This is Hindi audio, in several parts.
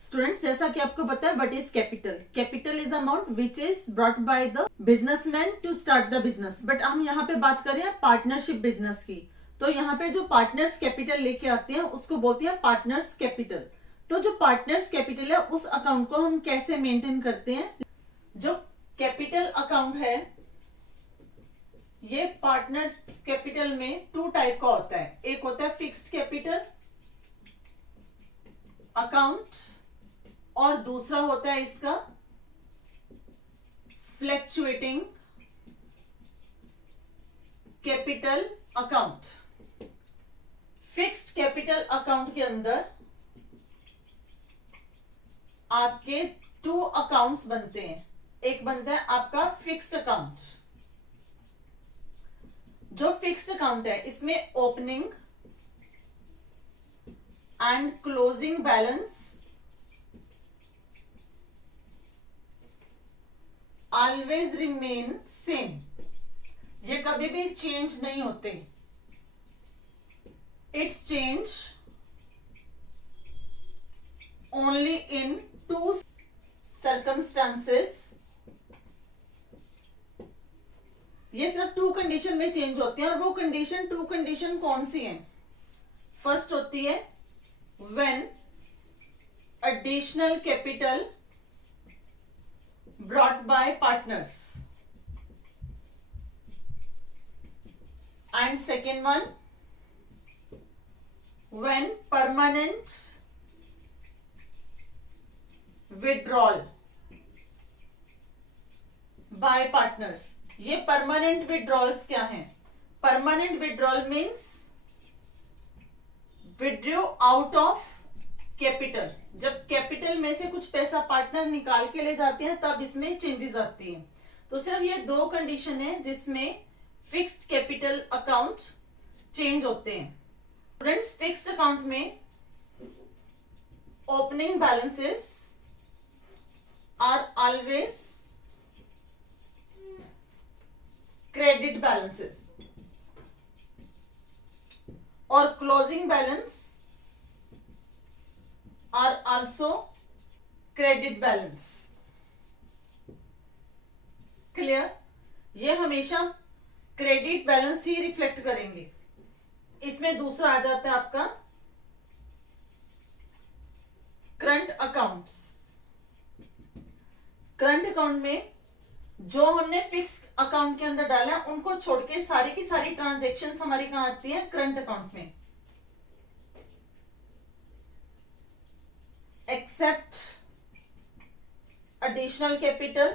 स्टूडेंट्स, जैसा कि आपको पता है what is capital. Capital is amount which is brought by the businessman to start the business. But हम यहाँ पे बात कर रहे हैं पार्टनरशिप बिजनेस की। तो यहाँ पे जो पार्टनर्स कैपिटल लेके आते हैं उसको बोलते हैं पार्टनर्स कैपिटल। तो जो पार्टनर्स कैपिटल है उस अकाउंट को हम कैसे मेंटेन करते हैं? जो कैपिटल अकाउंट है ये पार्टनर्स कैपिटल में टू टाइप का होता है। एक होता है फिक्स्ड कैपिटल अकाउंट और दूसरा होता है इसका fluctuating capital account. Fixed capital account के अंदर आपके टू अकाउंट्स बनते हैं। एक बनता है आपका फिक्स्ड अकाउंट। जो फिक्स्ड अकाउंट है इसमें opening and closing balance always remain same. ये कभी भी चेंज नहीं होते। It's change only in two circumstances. ये सिर्फ टू कंडीशन में चेंज होते हैं और वो कंडीशन टू कंडीशन कौन सी है? फर्स्ट होती है when additional capital brought by partners, and second one when permanent withdrawal by partners। ये permanent withdrawals क्या हैं? permanent withdrawal means withdraw out of capital. जब कैपिटल में से कुछ पैसा पार्टनर निकाल के ले जाते हैं तब इसमें चेंजेस आती हैं। तो सिर्फ ये दो कंडीशन है जिसमें फिक्स्ड कैपिटल अकाउंट चेंज होते हैं। फ्रेंड्स, फिक्स्ड अकाउंट में opening balances are always credit balances और closing balance are also credit balance। Clear? ये हमेशा क्रेडिट बैलेंस ही रिफ्लेक्ट करेंगे। इसमें दूसरा आ जाता है आपका करंट अकाउंट्स। करंट अकाउंट में जो हमने फिक्स अकाउंट के अंदर डाला है उनको छोड़ के सारी की सारी ट्रांजेक्शन हमारी कहां आती है? करंट अकाउंट में। except additional capital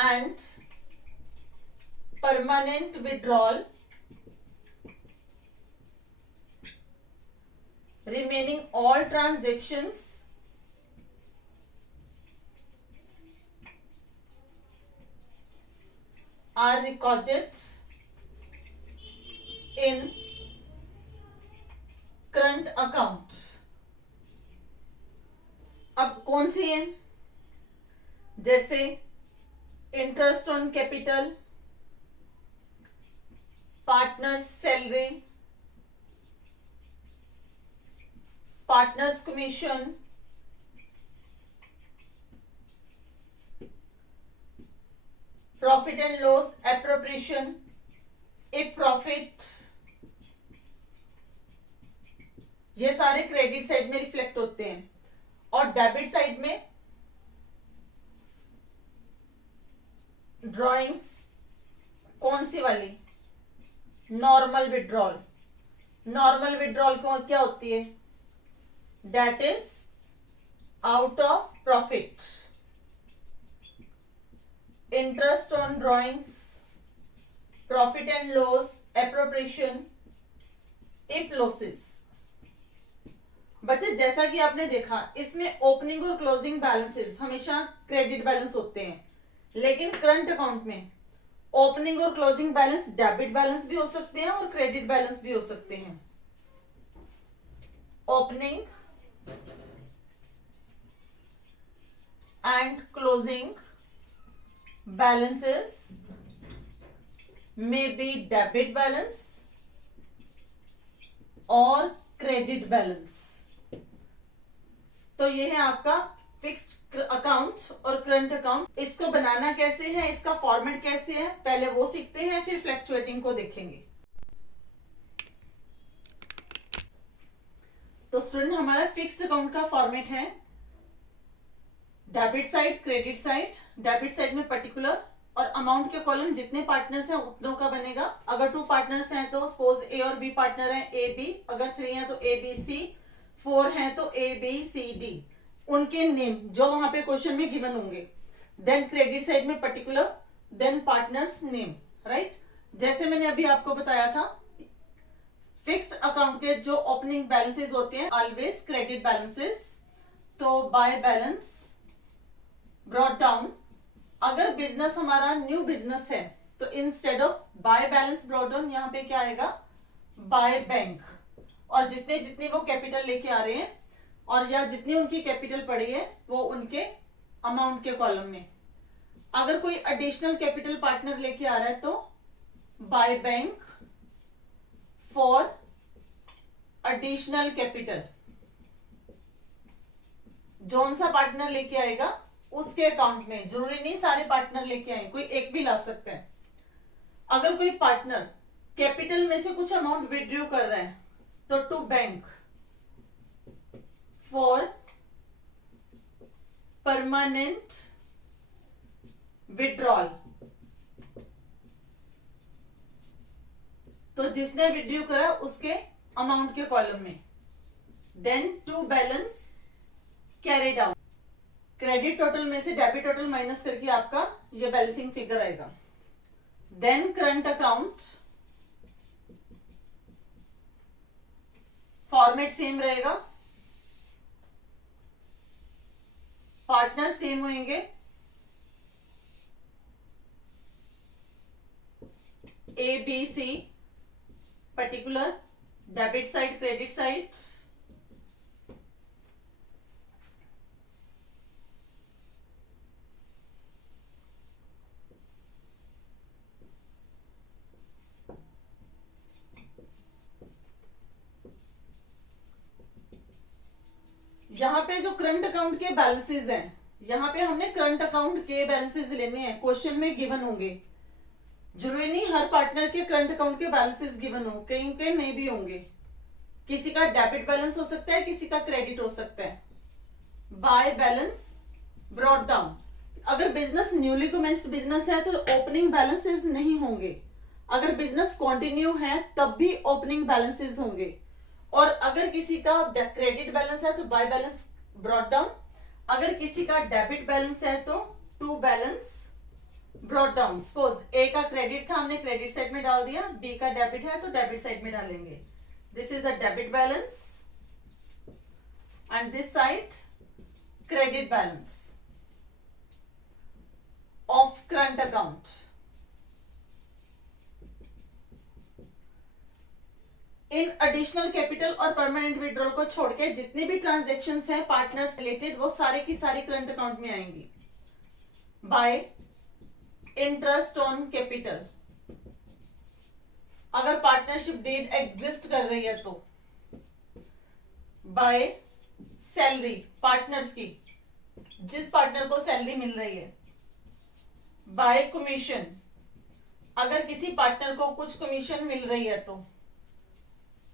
and permanent withdrawal, remaining all transactions are recorded in current account. अब कौन सी है? जैसे interest on capital, partners salary, partners commission, profit and loss appropriation if profit, ये सारे क्रेडिट साइड में रिफ्लेक्ट होते हैं। और डेबिट साइड में ड्रॉइंग्स कौन सी वाली? Normal withdrawal. नॉर्मल विड्रॉल को क्या होती है? Debt is out of profit. Interest on drawings, profit and loss appropriation if losses. बच्चे, जैसा कि आपने देखा इसमें ओपनिंग और क्लोजिंग बैलेंसेस हमेशा क्रेडिट बैलेंस होते हैं, लेकिन करंट अकाउंट में ओपनिंग और क्लोजिंग बैलेंस डेबिट बैलेंस भी हो सकते हैं और क्रेडिट बैलेंस भी हो सकते हैं। Opening and closing balances may be debit balance or credit balance. तो ये है आपका फिक्स्ड अकाउंट और करंट अकाउंट। इसको बनाना कैसे है, इसका फॉर्मेट कैसे है, पहले वो सीखते हैं, फिर फ्लक्चुएटिंग को देखेंगे। तो स्टूडेंट हमारा फिक्स्ड अकाउंट का फॉर्मेट है debit side, credit side. Debit side में पर्टिकुलर और अमाउंट के कॉलम जितने पार्टनर्स हैं उतनों का बनेगा। अगर 2 पार्टनर्स हैं तो सपोज ए और बी पार्टनर हैं, ए बी। अगर 3 हैं तो ए बी सी, 4 हैं तो ए बी सी डी, उनके नेम जो वहां पे क्वेश्चन में गिवन होंगे। देन क्रेडिट साइड में particular, then partners name, right. जैसे मैंने अभी आपको बताया था, फिक्स्ड अकाउंट के जो ओपनिंग बैलेंसेस होते हैं ऑलवेज क्रेडिट बैलेंसेस। तो बाय बैलेंस ब्रॉट डाउन। अगर बिजनेस हमारा न्यू बिजनेस है तो instead of bye balance brought down यहाँ पे क्या आएगा, बाय बैंक। और जितने जितने वो कैपिटल लेके आ रहे हैं और या जितनी उनकी कैपिटल पड़ी है वो उनके अमाउंट के कॉलम में। अगर कोई एडिशनल कैपिटल पार्टनर लेके आ रहा है तो by bank for additional capital. जौन सा पार्टनर लेके आएगा उसके अकाउंट में, जरूरी नहीं सारे पार्टनर लेके आए, कोई एक भी ला सकते हैं। अगर कोई पार्टनर कैपिटल में से कुछ अमाउंट विड्रॉ कर रहा है तो to bank for permanent withdrawal. तो जिसने विड्रॉ करा उसके अमाउंट के कॉलम में। Then to balance carry down. Credit total में से डेबिट टोटल माइनस करके आपका ये बैलेंसिंग फिगर आएगा। Then current account, format same रहेगा, पार्टनर सेम होंगे, A B C, particular, debit side, credit side. यहां पे जो करंट अकाउंट के बैलेंसेस हैं, यहां पे हमने करंट अकाउंट के बैलेंसेस लेने हैं, क्वेश्चन में गिवन होंगे। जरूरी नहीं हर पार्टनर के करंट अकाउंट के बैलेंसेस गिवन हो, कहीं के नहीं भी होंगे। किसी का डेबिट बैलेंस हो सकता है, किसी का क्रेडिट हो सकता है। Bye balance brought down. अगर बिजनेस न्यूली कमेंस्ड बिजनेस है तो ओपनिंग बैलेंसेस नहीं होंगे। अगर बिजनेस कंटिन्यू है तब भी ओपनिंग बैलेंसेस होंगे। और अगर किसी का क्रेडिट बैलेंस है तो बाय बैलेंस ब्रॉट डाउन। अगर किसी का डेबिट बैलेंस है तो to balance brought down. Suppose A का क्रेडिट था, हमने क्रेडिट साइड में डाल दिया, बी का डेबिट है तो डेबिट साइड में डालेंगे। This is a debit balance and this side credit balance of current account. In additional capital और परमानेंट विड्रॉल को छोड़ के जितने भी ट्रांजैक्शंस हैं पार्टनर्स रिलेटेड वो सारे की सारी करंट अकाउंट में आएंगी। Bye interest on capital. अगर पार्टनरशिप डीड एग्जिस्ट कर रही है तो बाय सैलरी, पार्टनर्स की, जिस पार्टनर को सैलरी मिल रही है। बाय कमीशन, अगर किसी पार्टनर को कुछ कमीशन मिल रही है तो।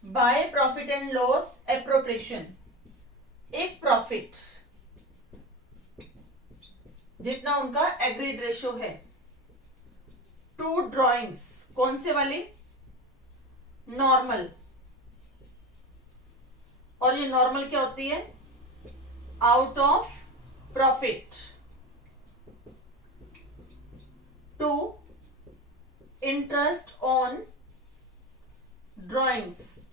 By profit and loss appropriation, if profit जितना उनका एग्रीड रेशो है। टू ड्रॉइंग्स, कौन से वाली, नॉर्मल। और ये नॉर्मल क्या होती है, out of profit. To interest on drawings.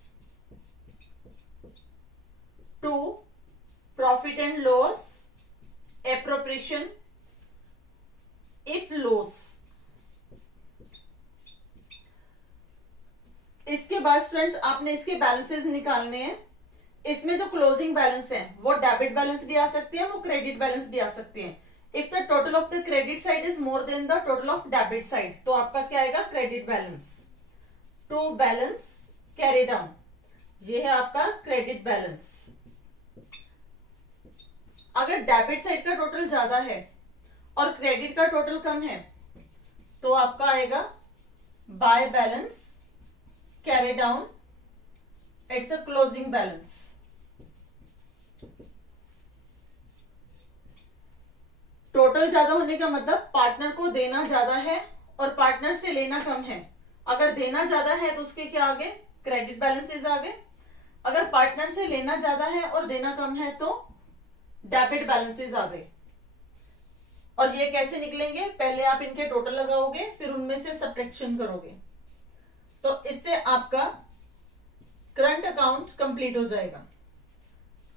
To profit and loss appropriation if loss. इसके बाद स्टूडेंट्स आपने इसके बैलेंसेस निकालने हैं। इसमें जो क्लोजिंग बैलेंस है वो डेबिट बैलेंस भी आ सकते हैं, वो क्रेडिट बैलेंस भी आ सकते हैं। If the total of the credit side is more than the total of debit side तो आपका क्या आएगा, credit balance. To balance carry down. ये है आपका क्रेडिट बैलेंस। अगर डेबिट साइड का टोटल ज्यादा है और क्रेडिट का टोटल कम है तो आपका आएगा bye balance carry down, it's a closing balance. Total ज्यादा होने का मतलब पार्टनर को देना ज्यादा है और पार्टनर से लेना कम है। अगर देना ज्यादा है तो उसके क्या आगे, क्रेडिट बैलेंसेस आगे। अगर पार्टनर से लेना ज्यादा है और देना कम है तो डेबिट बैलेंसेस आ गए। और ये कैसे निकलेंगे, पहले आप इनके टोटल लगाओगे फिर उनमें से सब्ट्रैक्शन करोगे, तो इससे आपका करंट अकाउंट कंप्लीट हो जाएगा।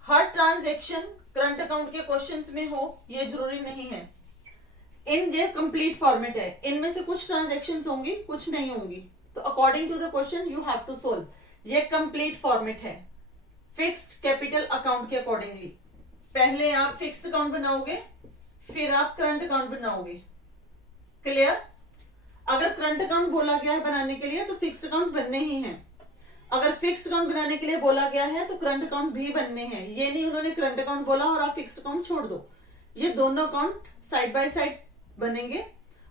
हर ट्रांजैक्शन करंट अकाउंट के क्वेश्चंस में हो ये जरूरी नहीं है। इन ये कंप्लीट फॉर्मेट है, इनमें से कुछ ट्रांजैक्शंस होंगी कुछ नहीं होंगी, तो according to the question you have to solve. ये कंप्लीट फॉर्मेट है फिक्स्ड कैपिटल अकाउंट के अकॉर्डिंगली। पहले आप फिक्स्ड अकाउंट बनाओगे फिर आप करंट अकाउंट बनाओगे। क्लियर? अगर करंट अकाउंट बोला गया है बनाने के लिए तो फिक्स्ड अकाउंट बनने ही हैं। अगर फिक्स्ड अकाउंट बनाने के लिए बोला गया है तो करंट अकाउंट भी बनने हैं। ये नहीं उन्होंने करंट अकाउंट बोला और आप फिक्स्ड अकाउंट छोड़ दो। ये दोनों अकाउंट साइड बाय साइड बनेंगे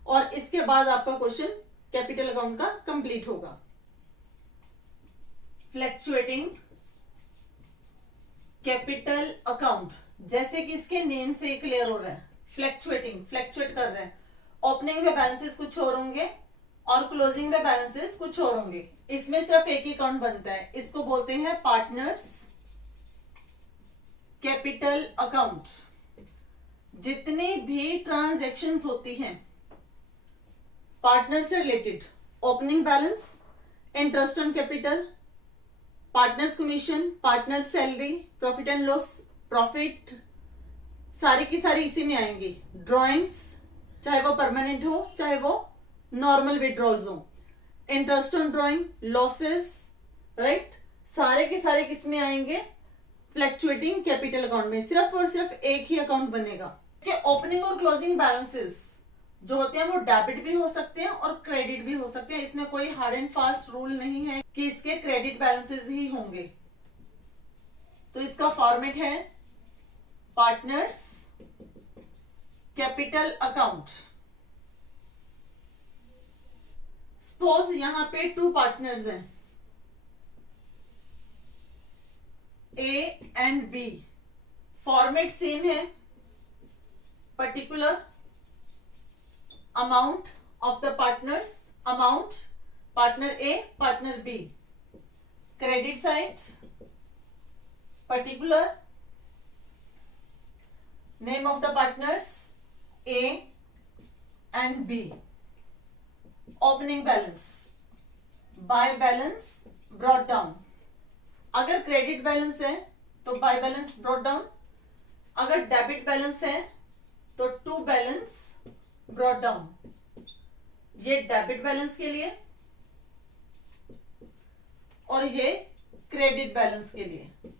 और इसके बाद आपका क्वेश्चन कैपिटल अकाउंट का कंप्लीट होगा। फ्लैक्चुएटिंग कैपिटल अकाउंट, जैसे कि इसके नेम से क्लियर हो रहा है, फ्लैक्चुएटिंग, फ्लैक्चुएट कर रहे हैं। ओपनिंग में बैलेंसेस कुछ और होंगे और क्लोजिंग में बैलेंसेस कुछ और होंगे। इसमें सिर्फ एक ही अकाउंट बनता है, इसको बोलते हैं पार्टनर्स कैपिटल अकाउंट। जितनी भी ट्रांजैक्शंस होती हैं पार्टनर से related, opening balance, interest on capital, partners commission, partner salary, profit and loss, profit, सारी की सारी इसी में आएंगी। ड्रॉइंग्स, चाहे वो परमानेंट हो चाहे वो नॉर्मल विड्रॉल्स हो, interest on drawing, losses, right, सारे के सारे किस में आएंगे, फ्लैक्चुएटिंग कैपिटल अकाउंट में। सिर्फ और सिर्फ एक ही अकाउंट बनेगा। ओपनिंग और क्लोजिंग बैलेंसेस जो होते हैं वो डेबिट भी हो सकते हैं और क्रेडिट भी हो सकते हैं। इसमें कोई हार्ड एंड फास्ट रूल नहीं है कि इसके क्रेडिट बैलेंसेस ही होंगे। तो इसका फॉर्मेट है पार्टनर्स कैपिटल अकाउंट। सपोज यहां पे 2 पार्टनर्स हैं A and B, format same है, particular amount of the partners, amount partner A partner B, credit side particular, name of the partners A and B, opening balance, by balance brought down. अगर क्रेडिट बैलेंस है तो बाय बैलेंस ब्रॉट डाउन, अगर डेबिट बैलेंस है तो टू बैलेंस ब्रॉट डाउन। ये डेबिट बैलेंस के लिए और ये क्रेडिट बैलेंस के लिए।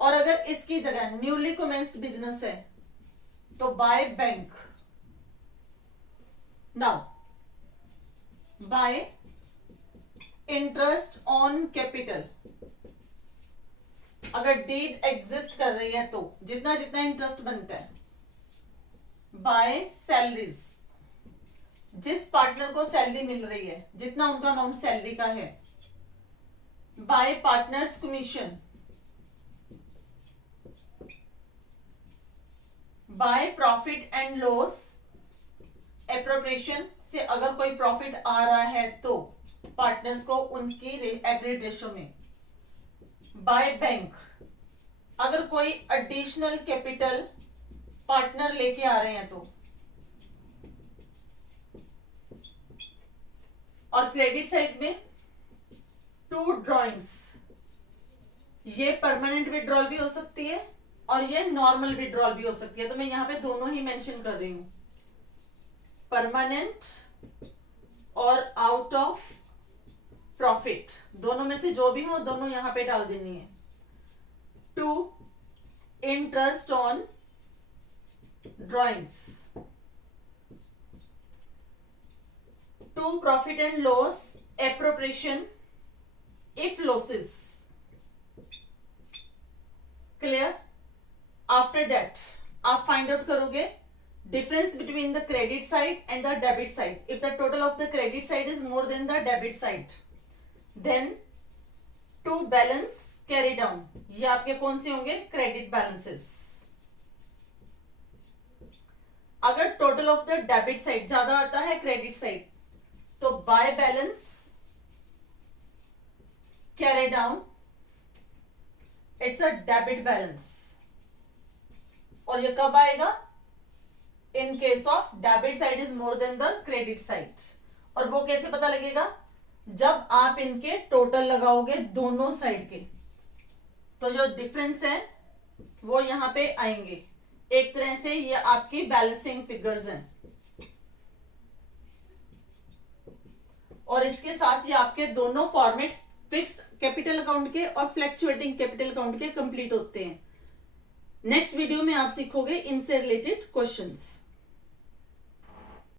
और अगर इसकी जगह न्यूली कमेंस्ड बिजनेस है तो by bank. Now bye interest on capital, अगर डीड एग्जिस्ट कर रही है तो जितना जितना इंटरेस्ट बनता है। बाय सैलरीज, जिस पार्टनर को सैलरी मिल रही है जितना उनका अमाउंट सैलरी का है। Bye partners commission, by profit and loss appropriation से अगर कोई प्रॉफिट आ रहा है तो पार्टनर्स को उनकी एग्रीड रेशो में। बाय बैंक, अगर कोई एडिशनल कैपिटल पार्टनर लेके आ रहे हैं तो। और क्रेडिट साइड में 2 ड्रॉइंग्स, ये परमानेंट विड्रॉल भी हो सकती है और ये नॉर्मल विड्रॉल भी हो सकती है। तो मैं यहां पे दोनों ही मेंशन कर रही हूं, परमानेंट और आउट ऑफ प्रॉफिट, दोनों में से जो भी हो दोनों यहां पे डाल देनी है। 2 interest on drawings, 2 profit and loss appropriation if losses, clear? After that आप फाइंड आउट करोगे difference between the credit side and the debit side. If the total of the credit side is more than the debit side, then to balance carry down. ये आपके कौन से होंगे? Credit balances. अगर total of the debit side ज्यादा आता है क्रेडिट साइड, तो by balance carry down, it's a debit balance. और ये कब आएगा? In case of debit side is more than the credit side. और वो कैसे पता लगेगा? जब आप इनके टोटल लगाओगे दोनों साइड के, तो जो डिफरेंस है वो यहां पे आएंगे. एक तरह से ये आपकी बैलेंसिंग फिगर्स हैं. और इसके साथ ये आपके दोनों फॉर्मेट फिक्स्ड कैपिटल अकाउंट के और फ्लैक्चुएटिंग कैपिटल अकाउंट के कंप्लीट होते हैं. नेक्स्ट वीडियो में आप सीखोगे इनसे रिलेटेड क्वेश्चंस.